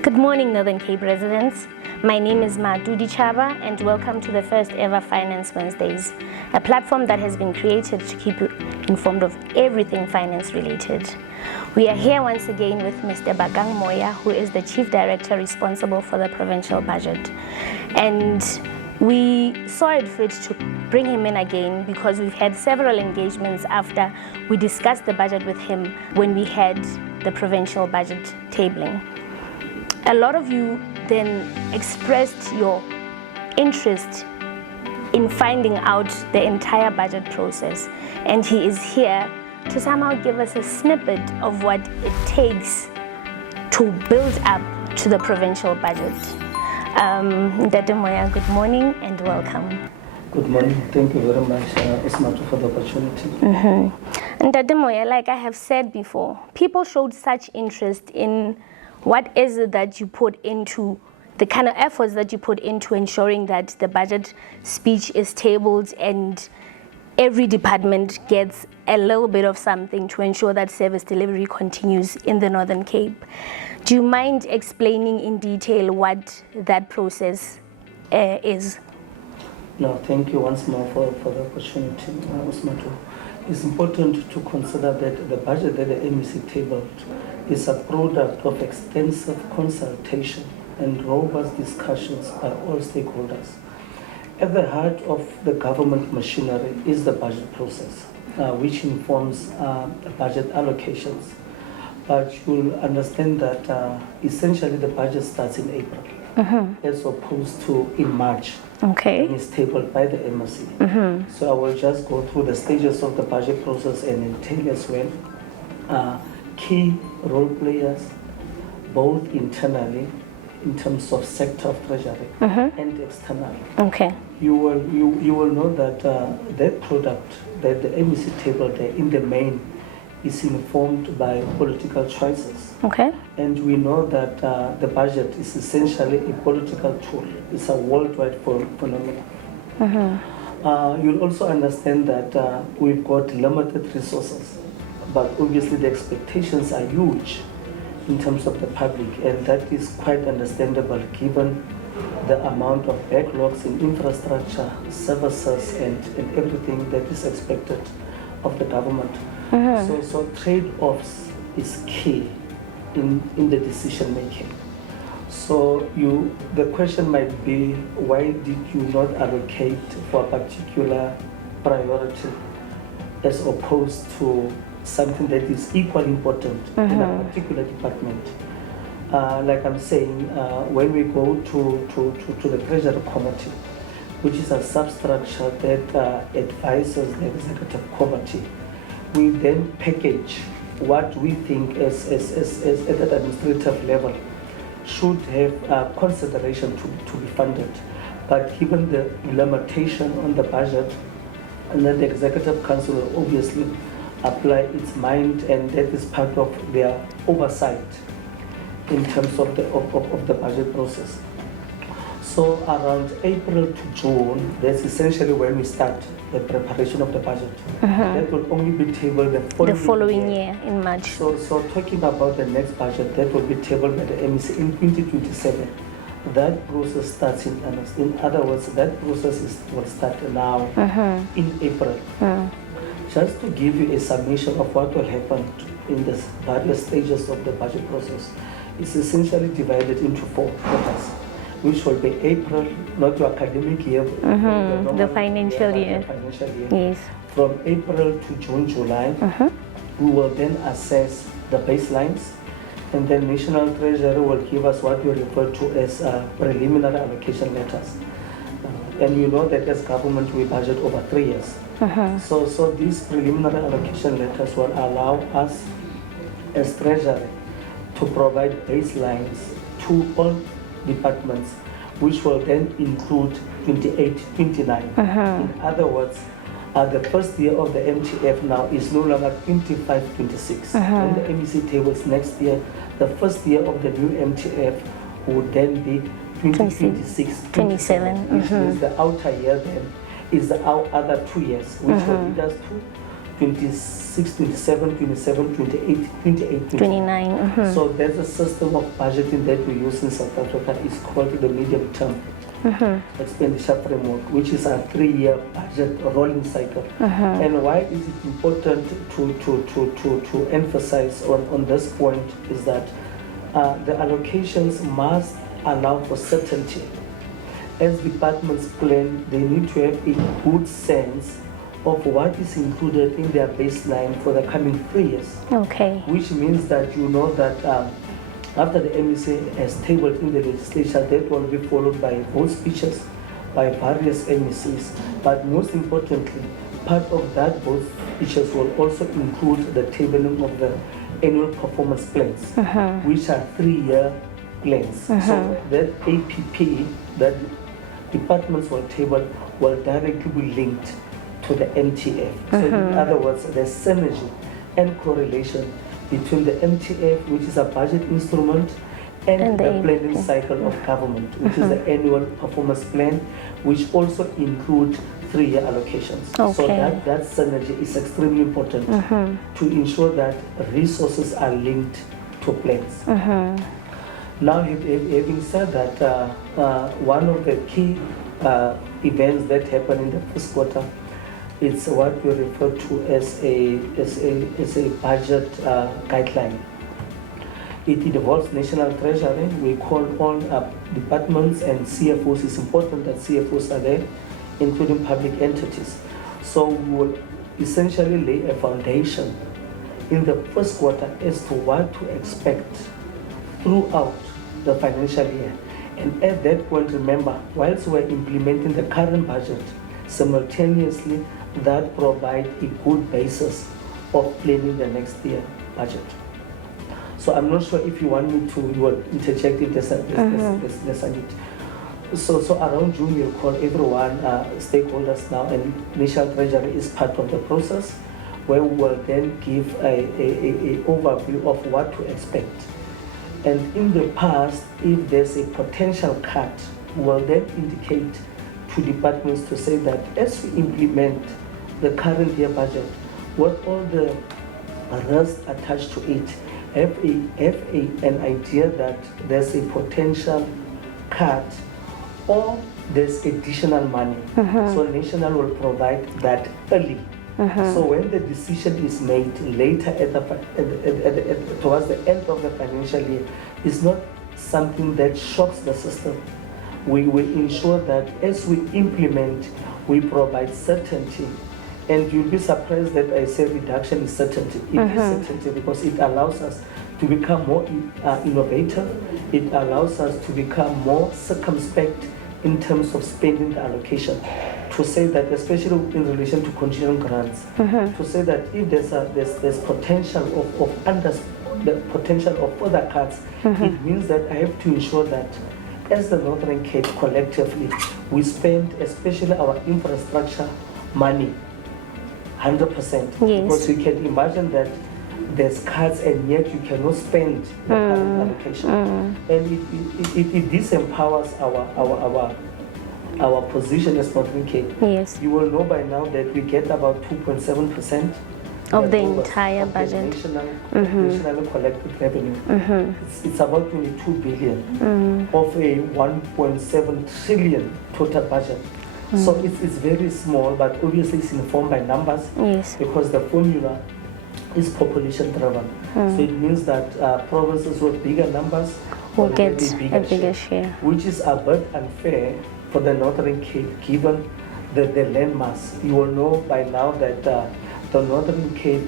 Good morning, Northern Cape residents. My name is Madudi Chaba, and welcome to the first ever Finance Wednesdays, a platform that has been created to keep you informed of everything finance related. We are here once again with Mr. Bagang Moya, who is the Chief Director responsible for the provincial budget. And we saw it fit to bring him in again because we've had several engagements after we discussed the budget with him when we had the provincial budget tabling. A lot of you then expressed your interest in finding out the entire budget process, and he is here to somehow give us a snippet of what it takes to build up to the provincial budget. Ndate Moya, good morning and welcome. Good morning. Thank you very much, Ismato, for the opportunity. Ndate Moya, like I have said before, people showed such interest in what is it that you put into, the kind of efforts that you put into ensuring that the budget speech is tabled and every department gets a little bit of something to ensure that service delivery continues in the Northern Cape. Do you mind explaining in detail what that process is? No, thank you once more for the opportunity, Ismato. It's important to consider that the budget that the MEC tabled is a product of extensive consultation and robust discussions by all stakeholders. At the heart of the government machinery is the budget process, which informs budget allocations. But you'll understand that essentially the budget starts in April, as opposed to in March. Okay. And it's tabled by the MEC. So I will just go through the stages of the budget process and entail as well key role players, both internally in terms of sector of Treasury and externally. Okay. You will know that that product that the MEC tabled there in the main is informed by political choices. Okay. And we know that the budget is essentially a political tool. It's a worldwide phenomenon. You'll also understand that we've got limited resources, but obviously the expectations are huge in terms of the public, and that is quite understandable given the amount of backlogs in infrastructure, services, and everything that is expected of the government. So trade-offs is key in the decision making. So the question might be, why did you not allocate for a particular priority as opposed to something that is equally important in a particular department? Like I'm saying, when we go to the Treasury Committee, which is a substructure that advises the executive committee, we then package what we think as at the administrative level should have consideration to be funded. But given the limitation on the budget, and then the Executive Council will obviously apply its mind, and that is part of their oversight in terms of the budget process. So around April to June, that's essentially when we start the preparation of the budget. That will only be tabled the following year in March. So talking about the next budget, that will be tabled by the MEC in 2027. That process starts in earnest. In other words, that process will start now in April. Just to give you a summation of what will happen in the various stages of the budget process, it's essentially divided into 4 quarters, which will be April, not the academic year, the financial year. Yes. From April to June, July, we will then assess the baselines, and then National Treasury will give us what we refer to as preliminary allocation letters. And you know that as government, we budget over 3 years. So these preliminary allocation letters will allow us as Treasury to provide baselines to all departments, which will then include 28-29. In other words, the first year of the MTF now is no longer 25-26. When the MEC tables next year, the first year of the new MTF would then be 2026-27, which means the outer year then is the other 2 years, which will lead us to 26, 27, 27, 28, 28, 29. So there's a system of budgeting that we use in South Africa. It's called the medium term expenditure framework, which is a 3-year budget rolling cycle. And why is it important to emphasize on this point is that the allocations must allow for certainty. As departments plan, they need to have a good sense of what is included in their baseline for the coming 3 years. Okay. Which means that you know that after the MEC has tabled in the legislature, that will be followed by vote speeches by various MECs. But most importantly, part of that vote speeches will also include the tabling of the annual performance plans, which are 3-year plans. So that APP that departments will table will directly be linked to the MTF. So in other words, there's synergy and correlation between the MTF, which is a budget instrument, and the planning cycle of government, which is the annual performance plan, which also include 3-year allocations. So that synergy is extremely important to ensure that resources are linked to plans. Now, having said that, one of the key events that happen in the first quarter, it's what we refer to as a budget guideline. It involves National Treasury. We call all departments and CFOs. It's important that CFOs are there, including public entities. So we will essentially lay a foundation in the first quarter as to what to expect throughout the financial year. And at that point, remember, whilst we're implementing the current budget, simultaneously that provide a good basis of planning the next year budget. So I'm not sure if you want me to interject if there's a need. So around June, we'll call everyone, stakeholders now, and National Treasury is part of the process, where we will then give a overview of what to expect. And in the past, if there's a potential cut, we will then indicate to departments to say that as we implement the current year budget, what all the risks attached to it, have an idea that there's a potential cut or there's additional money. So National will provide that early. So when the decision is made later towards the end of the financial year, it's not something that shocks the system. We will ensure that as we implement, we provide certainty. And you'll be surprised that I say reduction is certainty. It is certainty because it allows us to become more innovative. It allows us to become more circumspect in terms of spending the allocation. To say that, especially in relation to continuing grants, to say that if there's potential the potential of further cuts, it means that I have to ensure that as the Northern Cape collectively, we spend especially our infrastructure money 100%. Because we can imagine that there's cuts and yet you cannot spend the current allocation. And it disempowers our position as Northern Cape. Yes. You will know by now that we get about 2.7% of the entire budget. National collected revenue. It's about 22 billion of a 1.7 trillion total budget. So it's very small, but obviously it's informed by numbers. Yes. Because the formula is population driven. So it means that provinces with bigger numbers will get a bigger share. Which is a bit unfair for the Northern Cape, given the landmass. You will know by now that the Northern Cape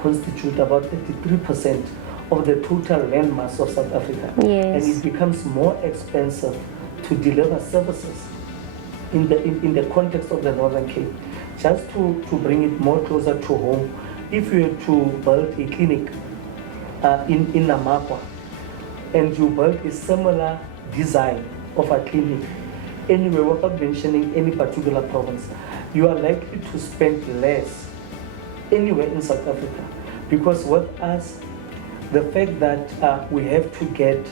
constitute about 33% of the total landmass of South Africa. Yes. And it becomes more expensive to deliver services in the context of the Northern Cape. Just to bring it more closer to home, if you were to build a clinic in Namakwa, and you build a similar design of a clinic anywhere without mentioning any particular province, you are likely to spend less anywhere in South Africa. Because with us, the fact that we have to get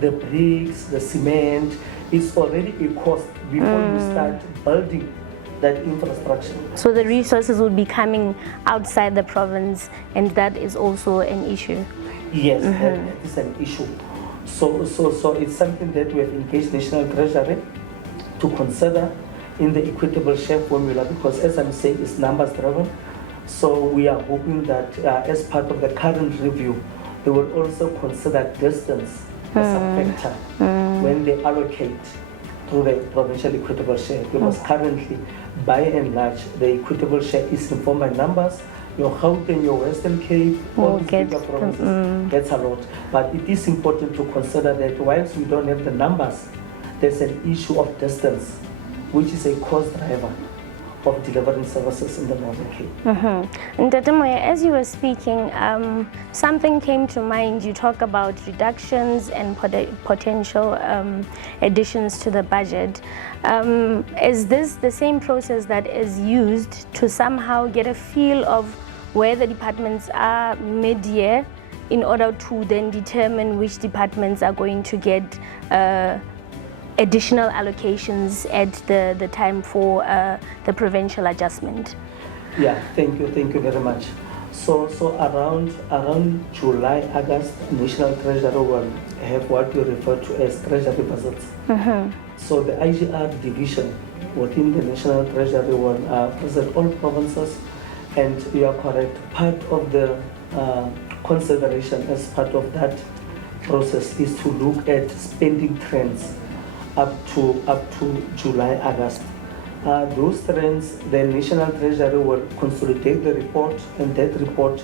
the bricks, the cement, is already a cost before you start building that infrastructure. So the resources would be coming outside the province, and that is also an issue. Yes, that is an issue. So it's something that we have engaged National Treasury to consider in the equitable share formula, because as I'm saying, it's numbers driven. So we are hoping that as part of the current review, they will also consider distance as a factor when they allocate to the provincial equitable share, because currently, by and large, the equitable share is informed by numbers. Your Gauteng, your Western Cape, all these bigger provinces, that's a lot. But it is important to consider that whilst we don't have the numbers, there's an issue of distance, which is a cost driver of delivering services in the Northern Cape. And Tatemoya, as you were speaking, something came to mind. You talk about reductions and potential additions to the budget. Is this the same process that is used to somehow get a feel of where the departments are mid-year in order to then determine which departments are going to get additional allocations at the time for the provincial adjustment? Yeah, thank you very much. So around July, August, National Treasury will have what we refer to as treasury visits. So the IGR division within the National Treasury will visit all provinces, and you are correct, part of the consideration as part of that process is to look at spending trends up to July, August. Those trends, the National Treasury will consolidate the report, and that report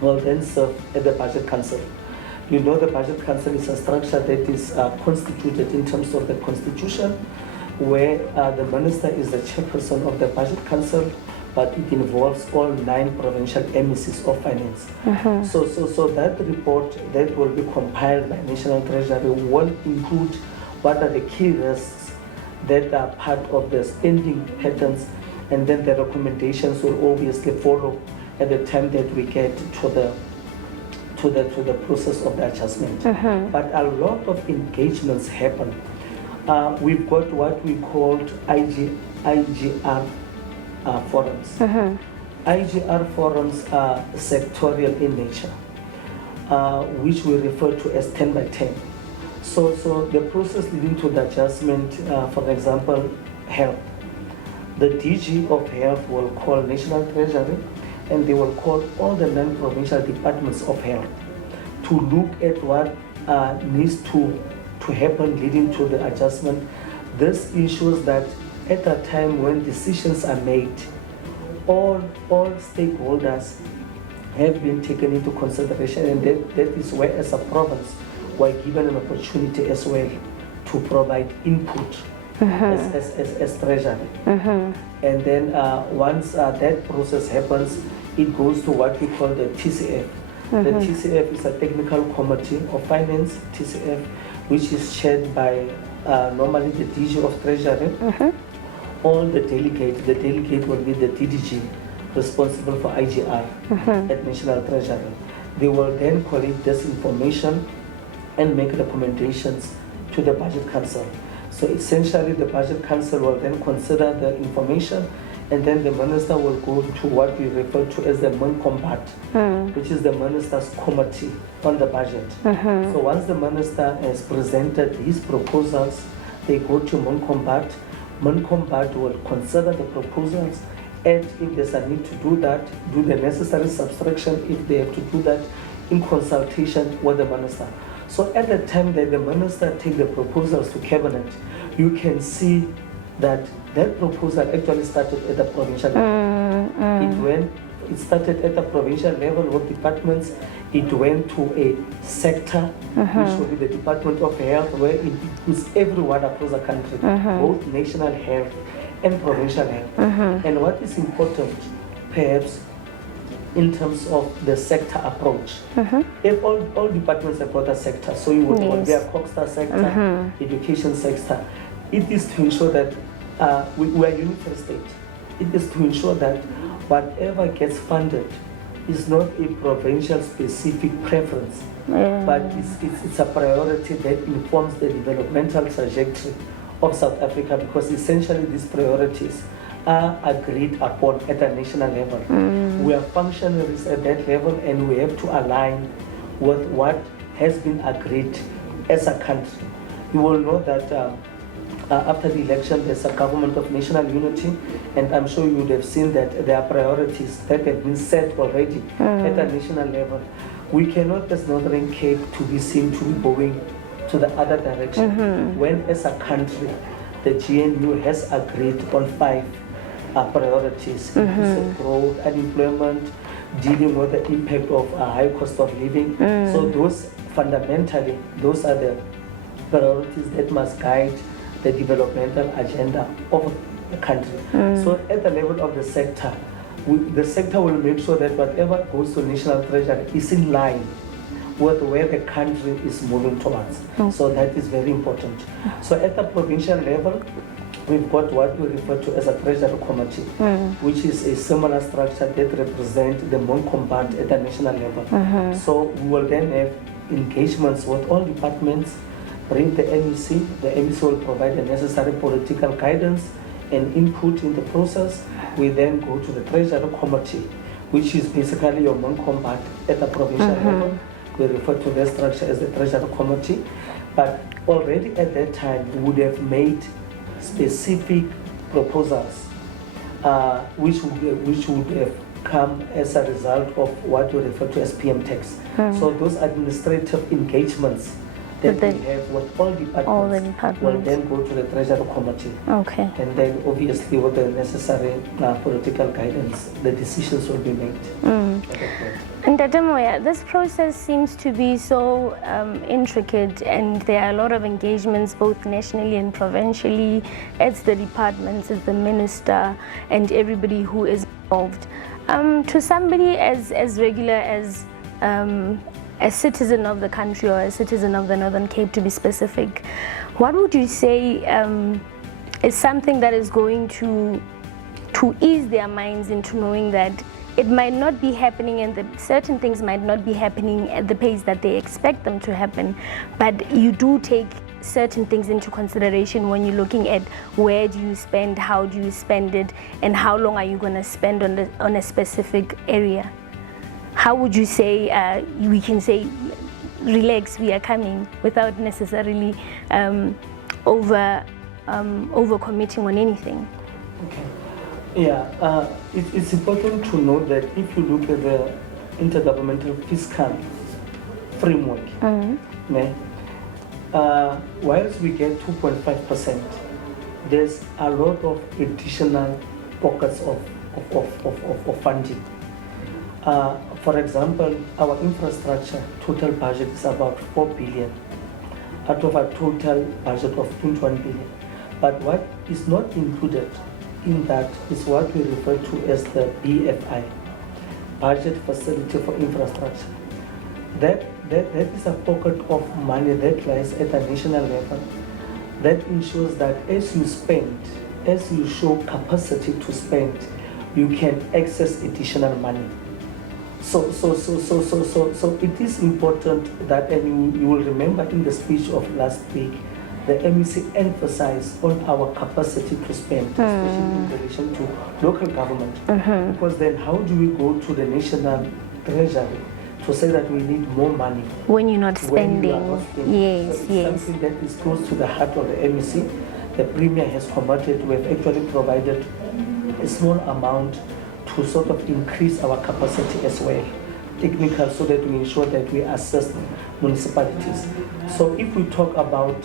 will then serve at the Budget Council. You know, the Budget Council is a structure that is constituted in terms of the Constitution, where the Minister is the chairperson of the Budget Council, but it involves all 9 provincial MECs of finance. So that report that will be compiled by National Treasury will include what are the key risks that are part of the spending patterns, and then the recommendations will obviously follow at the time that we get to the process of the adjustment. But a lot of engagements happen. We've got what we called IGR forums. IGR forums are sectorial in nature, which we refer to as 10 by 10. So the process leading to the adjustment, for example, health. The DG of health will call National Treasury, and they will call all the non-provincial departments of health to look at what needs to happen leading to the adjustment. This ensures that at a time when decisions are made, all stakeholders have been taken into consideration, and that is where, as a province, we're given an opportunity as well to provide input as Treasury. And then once that process happens, it goes to what we call the TCF. The TCF is a technical committee of finance, TCF, which is chaired by normally the DG of Treasury. All the delegate will be the DDG, responsible for IGR at National Treasury. They will then collect this information and make recommendations to the Budget Council. So essentially, the Budget Council will then consider the information, and then the Minister will go to what we refer to as the MUNCOMBAT, which is the Minister's Committee on the Budget. So once the Minister has presented his proposals, they go to MUNCOMBAT. MUNCOMBAT will consider the proposals, and if there's a need to do that, do the necessary subtraction if they have to do that in consultation with the Minister. So at the time that the Minister takes the proposals to Cabinet, you can see that proposal actually started at the provincial level. It started at the provincial level with departments. It went to a sector, which will be the Department of Health, where it includes everyone across the country, both national health and provincial health. And what is important, perhaps, in terms of the sector approach. If all departments have got a sector, so you would want their Coxstar sector, education sector. It is to ensure that we are a unitary state. It is to ensure that whatever gets funded is not a provincial specific preference, but it's a priority that informs the developmental trajectory of South Africa, because essentially these priorities are agreed upon at a national level. We are functionaries at that level, and we have to align with what has been agreed as a country. You will know that after the election, there's a government of national unity, and I'm sure you would have seen that there are priorities that have been set already at a national level. We cannot, as Northern Cape, to be seen to be going to the other direction when, as a country, the GNU has agreed on 5 priorities: inclusive growth, unemployment, dealing with the impact of a high cost of living. So those fundamentally, those are the priorities that must guide the developmental agenda of the country. So at the level of the sector, the sector will make sure that whatever goes to national treasury is in line with where the country is moving towards. So that is very important. So at the provincial level, we've got what we refer to as a treasury committee, which is a similar structure that represents the non-combat at the national level. So we will then have engagements with all departments, bring the MEC. The MEC will provide the necessary political guidance and input in the process. We then go to the Treasury Committee, which is basically your non-combat at the provincial level. We refer to that structure as the Treasury Committee. But already at that time, we would have made specific proposals which would have come as a result of what we refer to as PM tax. So those administrative engagements that we have with all departments will then go to the Treasury Committee. And then obviously with the necessary political guidance, the decisions will be made. And Dademoya, this process seems to be so intricate, and there are a lot of engagements both nationally and provincially. It's the departments, it's the minister, and everybody who is involved. To somebody as regular as a citizen of the country, or a citizen of the Northern Cape to be specific, what would you say is something that is going to ease their minds into knowing that it might not be happening, and certain things might not be happening at the pace that they expect them to happen, but you do take certain things into consideration when you're looking at where do you spend, how do you spend it, and how long are you going to spend on a specific area? How would you say we can say, relax, we are coming, without necessarily over committing on anything? Okay. Yeah, it's important to know that if you look at the intergovernmental fiscal framework, whilst we get 2.5%, there's a lot of additional pockets of funding. For example, our infrastructure total budget is about 4 billion out of a total budget of 21 billion. But what is not included in that is what we refer to as the BFI, Budget Facility for Infrastructure. That is a pocket of money that lies at a national level that ensures that as you spend, as you show capacity to spend, you can access additional money. So it is important that, and you will remember in the speech of last week, the MEC emphasized on our capacity to spend, especially in relation to local government. Because then how do we go to the national treasury to say that we need more money when you're not spending? Yes, so it's something that is close to the heart of the MEC. The Premier has committed. We have actually provided a small amount to sort of increase our capacity as well, technical, so that we ensure that we assist municipalities. So if we talk about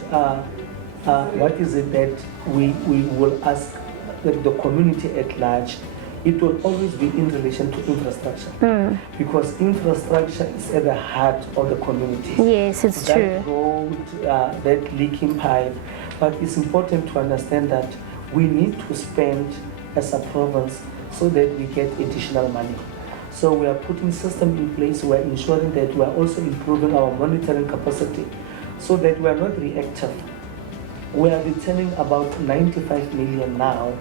what is it that we will ask the community at large, it will always be in relation to infrastructure, because infrastructure is at the heart of the community. Yes, it's that true. Road, that leaking pipe, but it's important to understand that we need to spend as a province so that we get additional money. So we are putting system in place. We are ensuring that we are also improving our monitoring capacity so that we are not reactive. We are returning about 95 million now,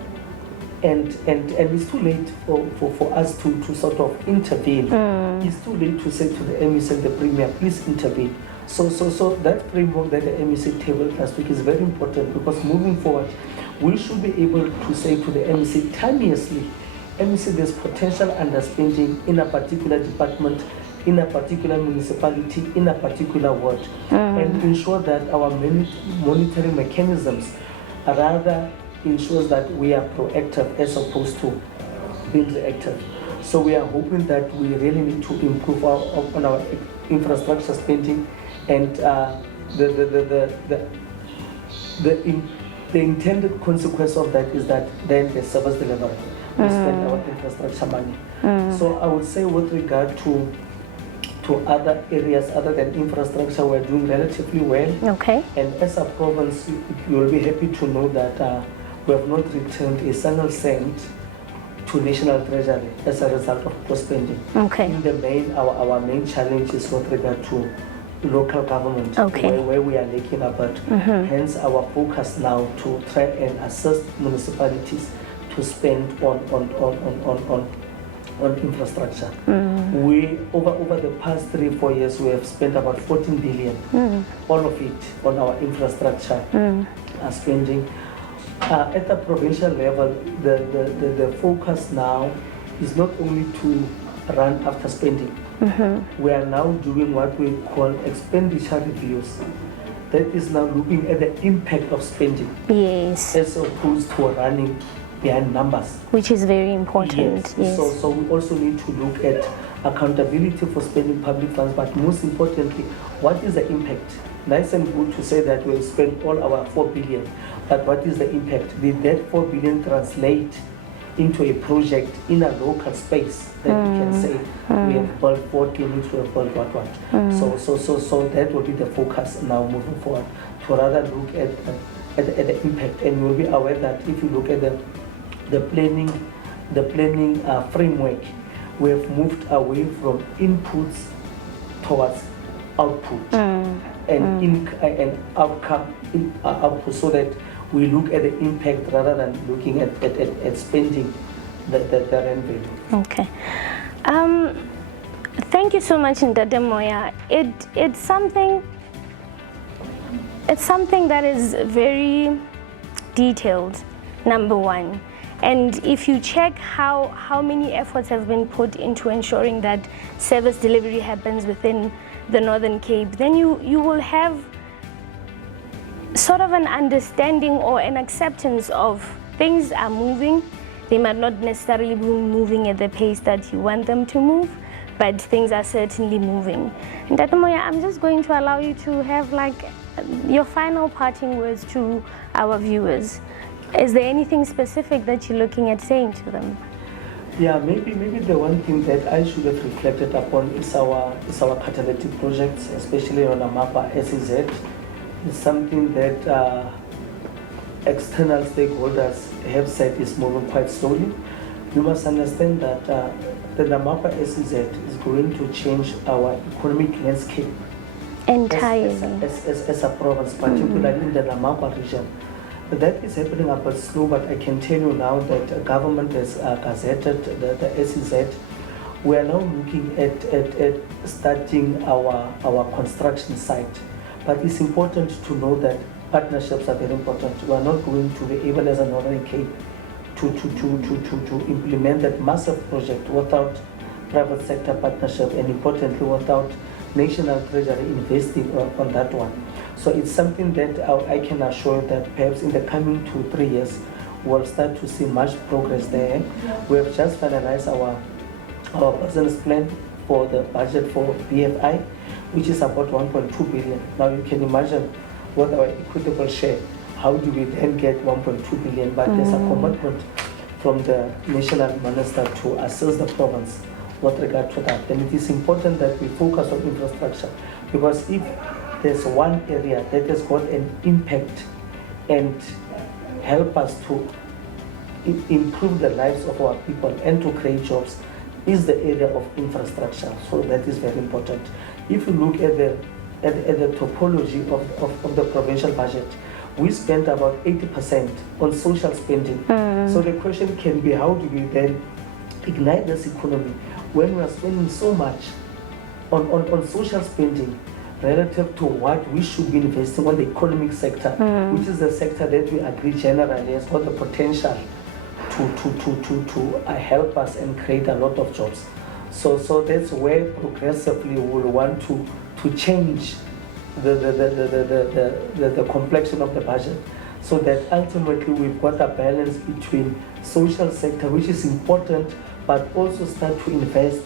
and it's too late for us to sort of intervene. It's too late to say to the MEC and the Premier, please intervene. So that framework that the MEC tabled last week is very important, because moving forward, we should be able to say to the MEC timeously, MEC, there's potential underspending in a particular department, in a particular municipality, in a particular ward, and ensure that our monitoring mechanisms rather ensures that we are proactive as opposed to being reactive. So we are hoping that we really need to improve on our infrastructure spending, and the intended consequence of that is that then the service delivery, we spend our infrastructure money. So I would say with regard to other areas other than infrastructure, we're doing relatively well. Okay. And as a province, you will be happy to know that we have not returned a single cent to National Treasury as a result of post-spending. Okay. In the main, our main challenge is with regard to local government, okay, where we are lacking a bit. Hence our focus now to try and assist municipalities to spend on infrastructure. We over the past 3-4 years we have spent about 14 billion, all of it on our infrastructure spending. At the provincial level, the focus now is not only to run after spending. We are now doing what we call expenditure reviews. That is now looking at the impact of spending, yes, as opposed to running behind numbers, which is very important. Yes. So we also need to look at accountability for spending public funds, but most importantly, what is the impact? Nice and good to say that we'll spend all our 4 billion, but what is the impact? Did that 4 billion translate into a project in a local space that we can say we have built 4 clinics, we have built what? So that will be the focus now moving forward, to rather look at the impact. And you'll be aware that if you look at the planning framework, we have moved away from inputs towards output and outcome output, so that we look at the impact rather than looking at spending the rand value. Okay. Thank you so much, Ndade Moya. It's something that is very detailed, number one. And if you check how many efforts have been put into ensuring that service delivery happens within the Northern Cape, then you will have sort of an understanding or an acceptance of things are moving. They might not necessarily be moving at the pace that you want them to move, but things are certainly moving. And Ndade Moya, I'm just going to allow you to have like your final parting words to our viewers. Is there anything specific that you're looking at saying to them? Yeah, maybe the one thing that I should have reflected upon is our catalytic projects, especially on Amapa SEZ. It's something that external stakeholders have said is moving quite slowly. You must understand that the Namapa SEZ is going to change our economic landscape entirely as a province, particularly in the Namapa region. That is happening a bit slow, but I can tell you now that the government has gazetted the SEZ. We are now looking at starting our construction site. But it's important to know that partnerships are very important. We are not going to be able as a Northern Cape to implement that massive project without private sector partnership, and importantly without National Treasury investing on that one. So it's something that I can assure that perhaps in the coming 2-3 years we'll start to see much progress there. We have just finalized our business plan for the budget for BFI, which is about 1.2 billion. Now you can imagine what our equitable share, how do we then get 1.2 billion? But there's a commitment from the national minister to assist the province with regard to that. And it is important that we focus on infrastructure, because if there's one area that has got an impact and help us to improve the lives of our people and to create jobs, is the area of infrastructure. So that is very important. If you look at the topology of the provincial budget, we spent about 80% on social spending. So the question can be, how do we then ignite this economy when we are spending so much on social spending relative to what we should be investing on the economic sector, which is the sector that we agree generally has got the potential to help us and create a lot of jobs. So that's where progressively we'll want to change the complexion of the budget, so that ultimately we've got a balance between social sector, which is important, but also start to invest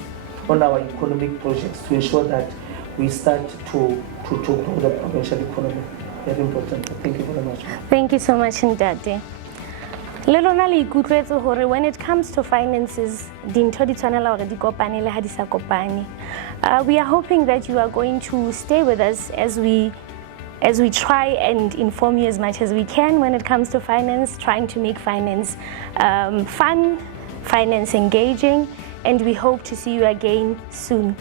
on our economic projects to ensure that we start to grow the provincial economy. Very important. Thank you very much. Thank you so much, Ndate. When it comes to finances, we are hoping that you are going to stay with us as we try and inform you as much as we can when it comes to finance, trying to make finance fun, finance engaging, and we hope to see you again soon.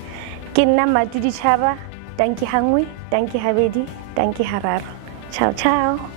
Kinna Matudi Chaba, Danki Hangwi, Danki Havedi, Danki Harar. Ciao, ciao.